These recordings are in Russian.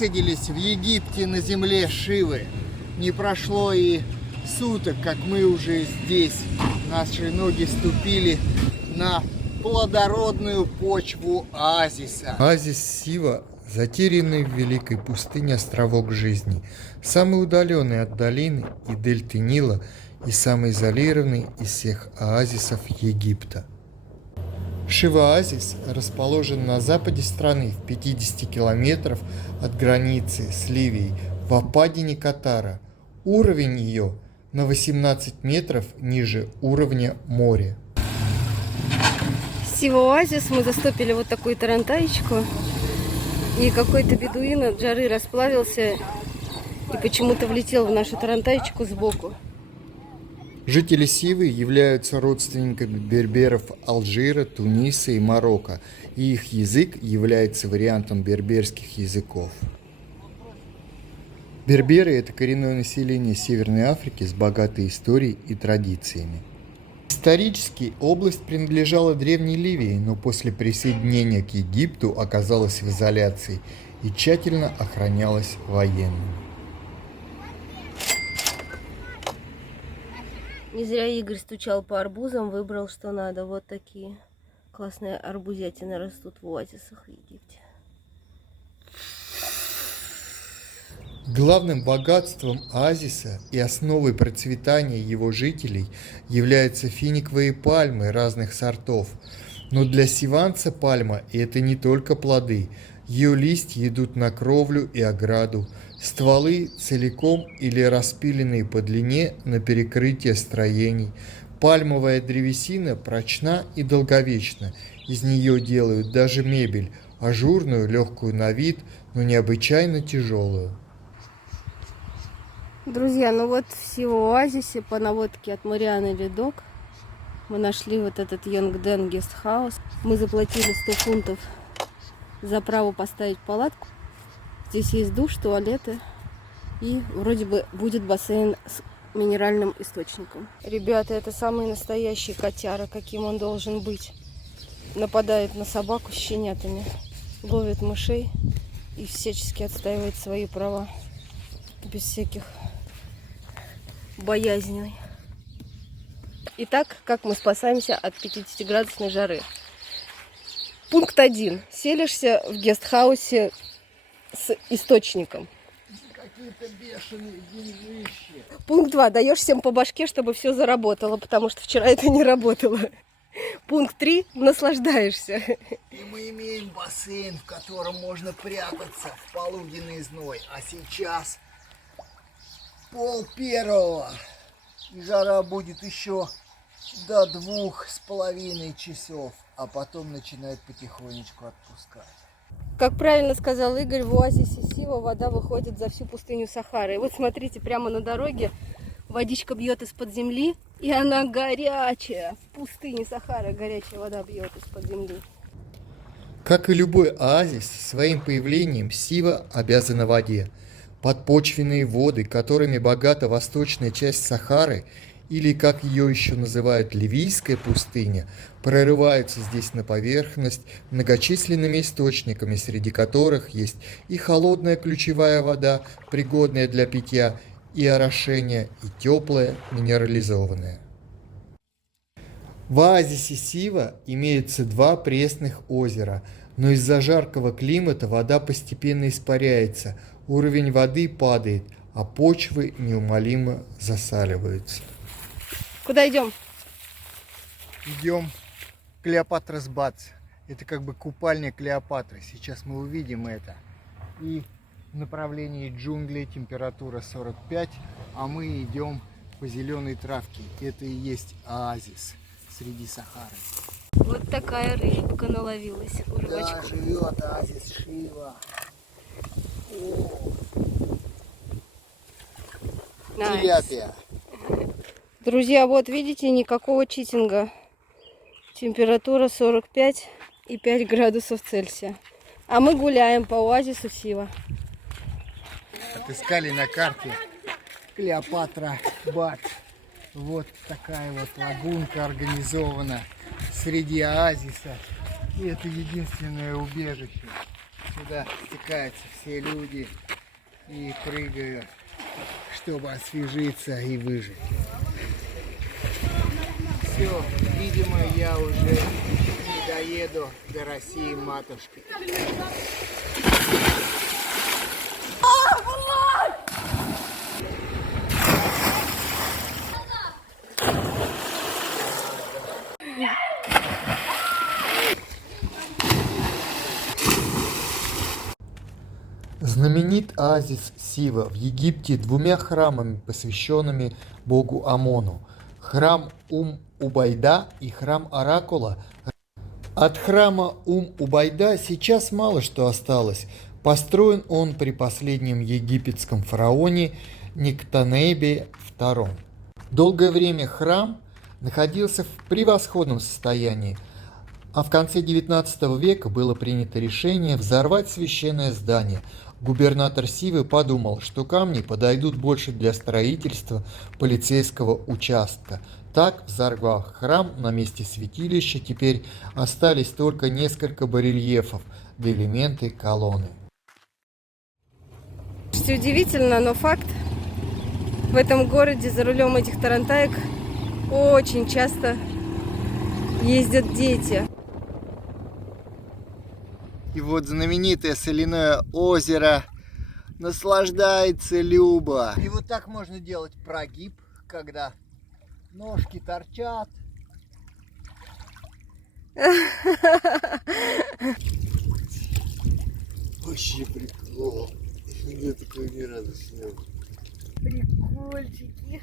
высадились в Египте на земле Шивы. Не прошло и суток, как мы уже здесь. Наши ноги ступили на плодородную почву оазиса. Оазис Сива – затерянный в великой пустыне островок жизни, самый удаленный от долины и дельты Нила и самый изолированный из всех оазисов Египта. Шива-оазис расположен на западе страны в 50 километров от границы с Ливией в впадине Катара. Уровень ее на 18 метров ниже уровня моря. Сива-оазис мы застопили вот такую тарантаечку. И какой-то бедуин от жары расплавился и почему-то влетел в нашу тарантаечку сбоку. Жители Сивы являются родственниками берберов Алжира, Туниса и Марокко, и их язык является вариантом берберских языков. Берберы – это коренное население Северной Африки с богатой историей и традициями. Исторически область принадлежала Древней Ливии, но после присоединения к Египту оказалась в изоляции и тщательно охранялась военными. Не зря Игорь стучал по арбузам, выбрал, что надо. Вот такие классные арбузятины растут в оазисах в Египте. Главным богатством оазиса и основой процветания его жителей являются финиковые пальмы разных сортов. Но для сиванца пальма – это не только плоды. Ее листья идут на кровлю и ограду, стволы целиком или распиленные по длине на перекрытие строений. Пальмовая древесина прочна и долговечна. Из нее делают даже мебель, ажурную, легкую на вид, но необычайно тяжелую. Друзья, ну вот в Сива-оазисе по наводке от Марианы Ледок мы нашли вот этот Йонгден гестхаус. Мы заплатили 100 фунтов за право поставить палатку. Здесь есть душ, туалеты и вроде бы будет бассейн с минеральным источником. Ребята, это самый настоящий котяра, каким он должен быть. Нападает на собаку с щенятами, ловит мышей и всячески отстаивает свои права без всяких боязней. Итак, как мы спасаемся от 50-градусной жары? Пункт 1. Селишься в гестхаусе с источником. Какие-то бешеные деньжищи. Пункт 2. Даешь всем по башке, чтобы все заработало, потому что вчера это не работало. Пункт 3. Наслаждаешься. И мы имеем бассейн, в котором можно прятаться в полуденный зной. А сейчас 12:30. И жара будет еще до 2,5 часов. А потом начинает потихонечку отпускать. Как правильно сказал Игорь, в оазисе Сива вода выходит за всю пустыню Сахары. И вот смотрите, прямо на дороге водичка бьет из-под земли, и она горячая. В пустыне Сахары горячая вода бьет из-под земли. Как и любой оазис, своим появлением Сива обязана воде. Подпочвенные воды, которыми богата восточная часть Сахары, или, как ее еще называют, Ливийская пустыня, прорываются здесь на поверхность многочисленными источниками, среди которых есть и холодная ключевая вода, пригодная для питья и орошения, и теплая минерализованная. В оазисе Сива имеется 2 пресных озера, но из-за жаркого климата вода постепенно испаряется, уровень воды падает, а почвы неумолимо засаливаются. Куда идем? Идем в Клеопатрас Бац. Это как бы купальня Клеопатры. Сейчас мы увидим это. И в направлении джунглей температура 45, а мы идем по зеленой травке. Это и есть оазис среди Сахары. Вот такая рыбка наловилась у Да, рыбачка. живет оазис Шива. Тиляпия. Друзья, вот видите, никакого читинга. Температура 45,5 градусов Цельсия. А мы гуляем по оазису Сива. Отыскали на карте Клеопатра Бац. Вот такая вот лагунка организована среди оазиса. И это единственное убежище. Сюда сюда стекаются все люди и прыгают, чтобы освежиться и выжить. Все, видимо, я уже не доеду до России матушки. Знаменит оазис Сива в Египте двумя храмами, посвященными богу Амону. Храм Ум-Убайда и храм Оракула. От храма Ум-Убайда сейчас мало что осталось. Построен он при последнем египетском фараоне Никтанебе II. Долгое время храм находился в превосходном состоянии, а в конце XIX века было принято решение взорвать священное здание. Губернатор Сивы подумал, что камни подойдут больше для строительства полицейского участка. Так, взорвав храм, на месте святилища теперь остались только несколько барельефов да элементы колонны. Слушайте, удивительно, но факт. В этом городе за рулем этих тарантаек очень часто ездят дети. И вот знаменитое соляное озеро наслаждается Люба. И вот так можно делать прогиб, когда ножки торчат. Вообще прикол. Я такой ни разу снял. Прикольчики.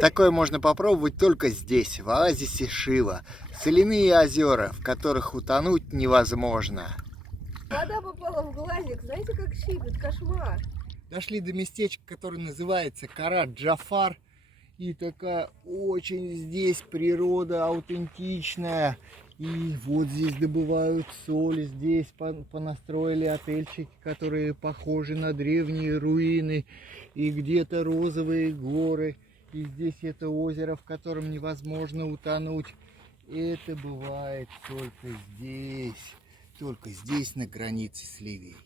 Такое можно попробовать только здесь, в оазисе Шива. Соляные озера, в которых утонуть невозможно. Вода попала в глазик, знаете, как щипет, кошмар. Дошли до местечка, которое называется Карат-Джафар. И такая очень здесь природа аутентичная. И вот здесь добывают соль, здесь понастроили отельчики, которые похожи на древние руины. И где-то розовые горы. И здесь это озеро, в котором невозможно утонуть. Это бывает только здесь на границе с Ливией.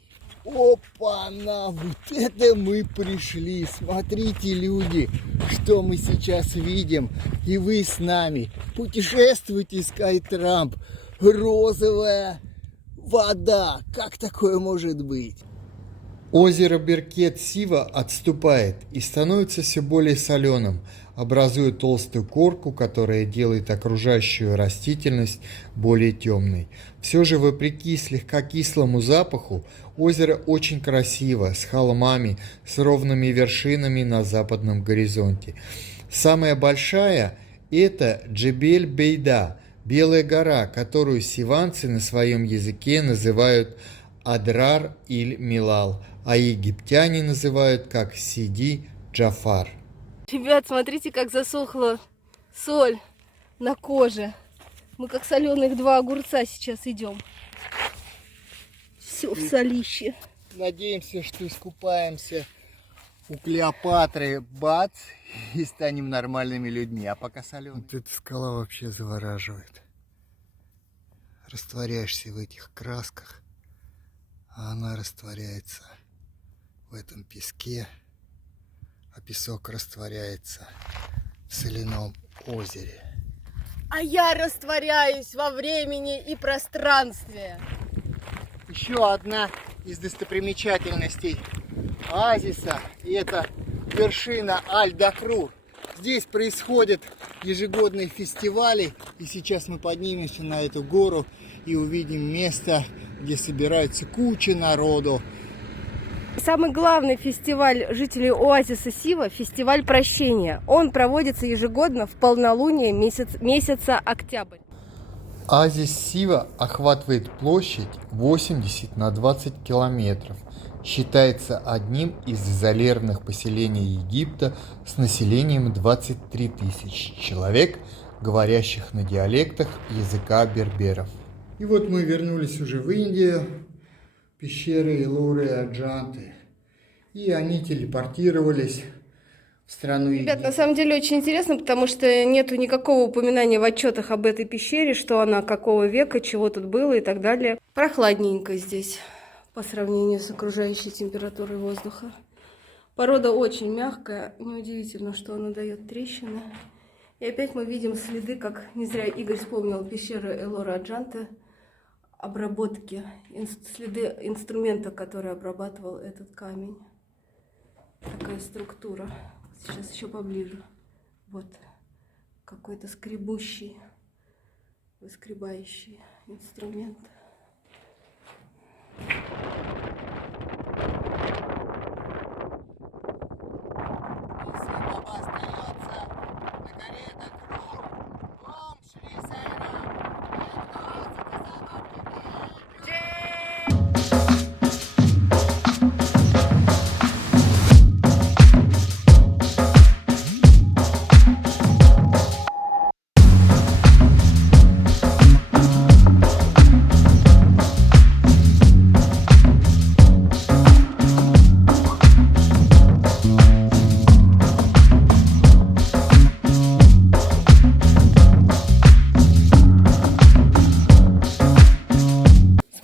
Опа-на, вот это мы пришли. Смотрите, люди, что мы сейчас видим. И вы с нами. Путешествуйте, SkyTramp. Розовая вода. Как такое может быть? Озеро Беркет-Сива отступает и становится все более соленым, образуя толстую корку, которая делает окружающую растительность более темной. Все же, вопреки слегка кислому запаху, озеро очень красиво, с холмами, с ровными вершинами на западном горизонте. Самая большая – это Джебель-Бейда, Белая гора, которую сиванцы на своем языке называют Адрар-иль-Милал, а египтяне называют как Сиди-Джафар. Ребят, смотрите, как засохла соль на коже. Мы как соленых два огурца сейчас идем. Все в солище. Надеемся, что искупаемся у Клеопатры, бац, и станем нормальными людьми. А пока соленый. Вот эта скала вообще завораживает. Растворяешься в этих красках, а она растворяется в этом песке, а песок растворяется в соляном озере. А я растворяюсь во времени и пространстве. Еще одна из достопримечательностей оазиса, и это вершина Аль-Дакрур. Здесь происходят ежегодные фестивали, и сейчас мы поднимемся на эту гору и увидим место, где собирается куча народу. Самый главный фестиваль жителей оазиса Сива – фестиваль прощения. Он проводится ежегодно в полнолуние месяца октябрь. Оазис Сива охватывает площадь 80 на 20 километров. Считается одним из изолированных поселений Египта с населением 23 тысячи человек, говорящих на диалектах языка берберов. И вот мы вернулись уже в Индию, пещеры Эллоры и Аджанты. И они телепортировались в страну Египет. Ребят, на самом деле очень интересно, потому что нету никакого упоминания в отчетах об этой пещере, что она какого века, чего тут было и так далее. Прохладненько здесь. по сравнению с окружающей температурой воздуха. Порода очень мягкая, неудивительно, что она дает трещины. И опять мы видим следы, как не зря Игорь вспомнил пещеры Элора Аджанте, обработки, следы инструмента, который обрабатывал этот камень. Такая структура. Сейчас еще поближе. Вот какой-то скребущий, выскребающий инструмент.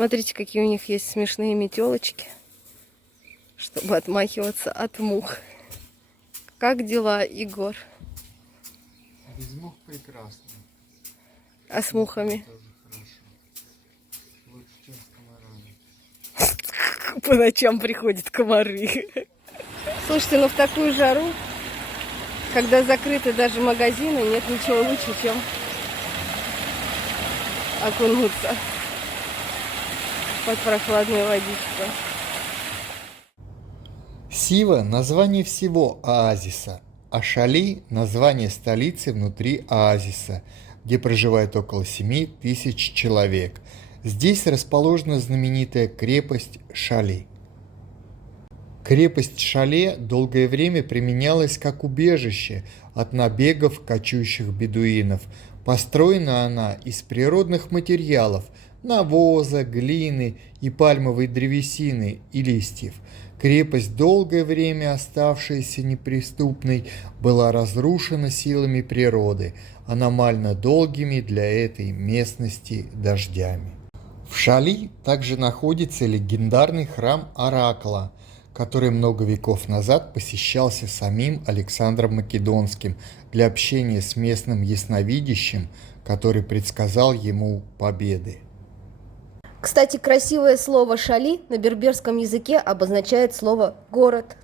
Смотрите, какие у них есть смешные метелочки, чтобы отмахиваться от мух. Как дела, Егор? Без мух прекрасно. А с мухами? Тоже хорошо. Лучше, чем с комарами. По ночам приходят комары. Слушайте, ну в такую жару, когда закрыты даже магазины, нет ничего лучше, чем окунуться под прохладную водичку. Сива – название всего оазиса, а Шали – название столицы внутри оазиса, где проживает около 7 тысяч человек. Здесь расположена знаменитая крепость Шали. Крепость Шале долгое время применялась как убежище от набегов кочующих бедуинов. Построена она из природных материалов – навоза, глины и пальмовой древесины и листьев. Крепость, долгое время оставшаяся неприступной, была разрушена силами природы, аномально долгими для этой местности дождями. В Шали также находится легендарный храм Оракла, который много веков назад посещался самим Александром Македонским для общения с местным ясновидящим, который предсказал ему победы. Кстати, красивое слово «шали» на берберском языке обозначает слово «город».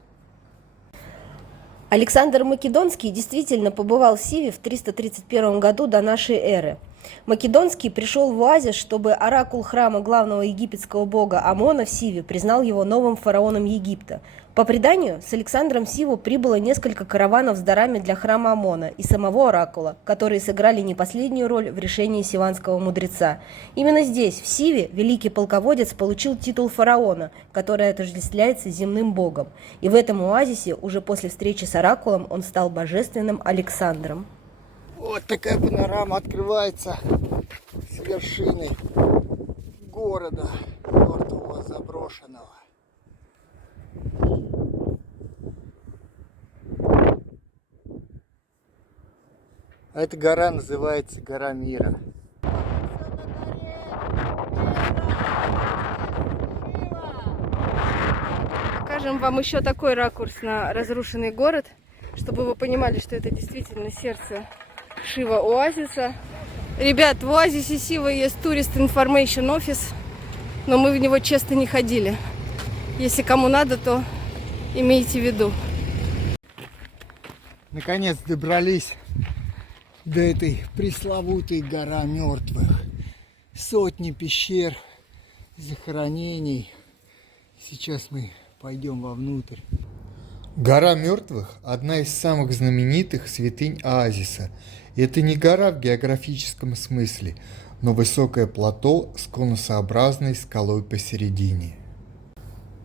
Александр Македонский действительно побывал в Сиве в 331 году до нашей эры. Македонский пришел в оазис, чтобы оракул храма главного египетского бога Амона в Сиве признал его новым фараоном Египта. По преданию, с Александром в Сиву прибыло несколько караванов с дарами для храма Амона и самого оракула, которые сыграли не последнюю роль в решении сиванского мудреца. Именно здесь, в Сиве, великий полководец получил титул фараона, который отождествляется земным богом. И в этом оазисе, уже после встречи с оракулом, он стал божественным Александром. Вот такая панорама открывается с вершины города мертвого, заброшенного. А эта гора называется гора Мира. Покажем вам еще такой ракурс на разрушенный город, чтобы вы понимали, что это действительно сердце Шива оазиса. Ребят, в оазисе Сива есть Tourist Information Office, но мы в него честно не ходили. Если кому надо, то имейте в виду. Наконец добрались до этой пресловутой гора мертвых. Сотни пещер, захоронений. Сейчас мы пойдем вовнутрь. Гора мертвых – одна из самых знаменитых святынь оазиса. И это не гора в географическом смысле, но высокое плато с конусообразной скалой посередине.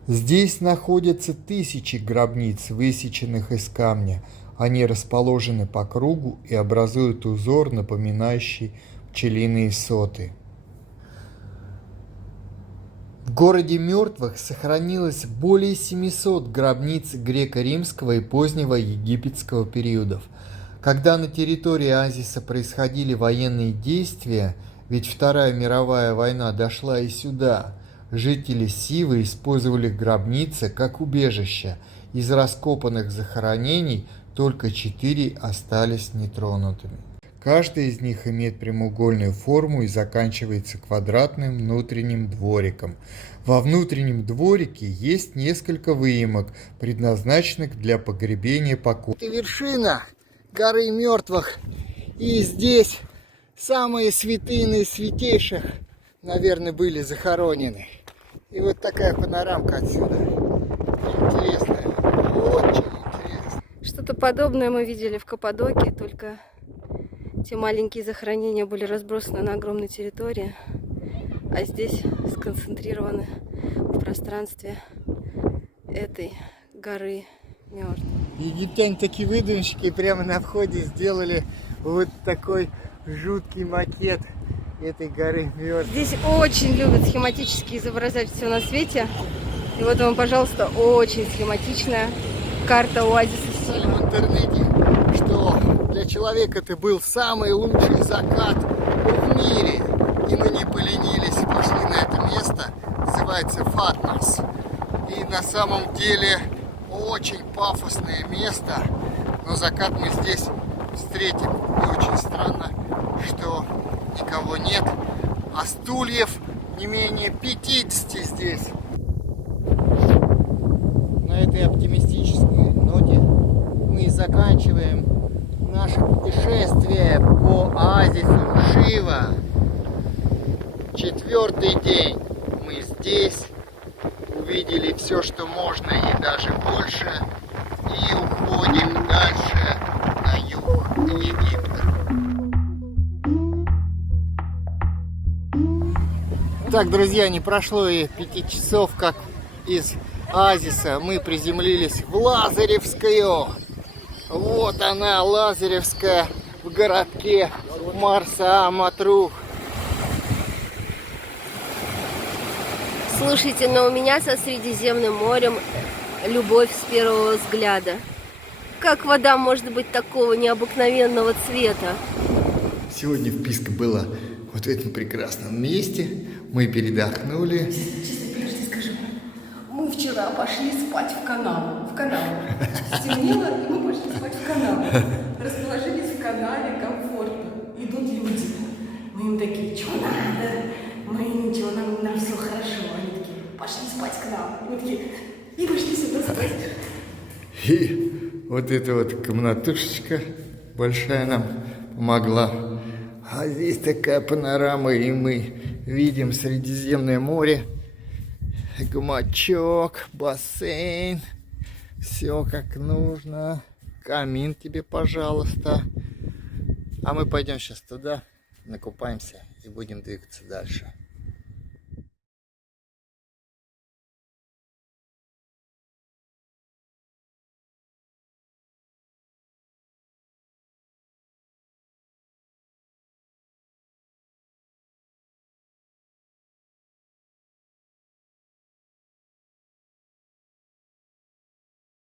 Здесь находятся тысячи гробниц, высеченных из камня. Они расположены по кругу и образуют узор, напоминающий пчелиные соты. В городе мертвых сохранилось более 700 гробниц греко-римского и позднего египетского периодов. Когда на территории оазиса происходили военные действия, ведь Вторая мировая война дошла и сюда, жители Сивы использовали гробницы как убежище. Из раскопанных захоронений только 4 остались нетронутыми. Каждая из них имеет прямоугольную форму и заканчивается квадратным внутренним двориком. Во внутреннем дворике есть несколько выемок, предназначенных для погребения покойников. Это вершина горы мертвых. И здесь самые святые из святейших, наверное, были захоронены. И вот такая панорамка отсюда. Интересная, очень интересная. Что-то подобное мы видели в Каппадокии, только те маленькие захоронения были разбросаны на огромной территории, а здесь сконцентрированы в пространстве этой горы мертвых. Египтяне такие выдумщики, прямо на входе сделали вот такой жуткий макет этой горы мертвых. Здесь очень любят схематически изображать все на свете. И вот вам, пожалуйста, очень схематичная карта оазиса Сива. В интернете, что для человека это был самый лучший закат в мире. И мы не поленились, пошли на это место, называется Фатмос. И на самом деле очень пафосное место, но закат мы здесь встретим. И очень странно, что никого нет, а стульев не менее 50 здесь. На этой оптимистической ноте мы заканчиваем наше путешествие по оазису Шива. 4-й день мы здесь, увидели все, что можно и даже больше, и уходим дальше на юг Египта. Так, друзья, не прошло и 5 часов, как из оазиса мы приземлились в Лазаревскую. Вот она, Лазаревская, в городке Марса-Матрух. Слушайте, но у меня со Средиземным морем любовь с первого взгляда. Как вода может быть такого необыкновенного цвета? Сегодня вписка была вот в этом прекрасном месте. Мы передохнули. Подожди, скажи. Мы вчера пошли спать в канал. Стемнело, и мы пошли спать в канал. Расположились в канале комфортно. Идут люди. Мы им такие, что надо? Мы ничего, нам все хорошо. Они такие, пошли спать к нам. Мы такие, и пошли сюда спать. И вот эта вот комнатушечка большая нам помогла. А здесь такая панорама, и мы видим Средиземное море, гамачок, бассейн, все как нужно. Камин тебе, пожалуйста. А мы пойдем сейчас туда, накупаемся и будем двигаться дальше.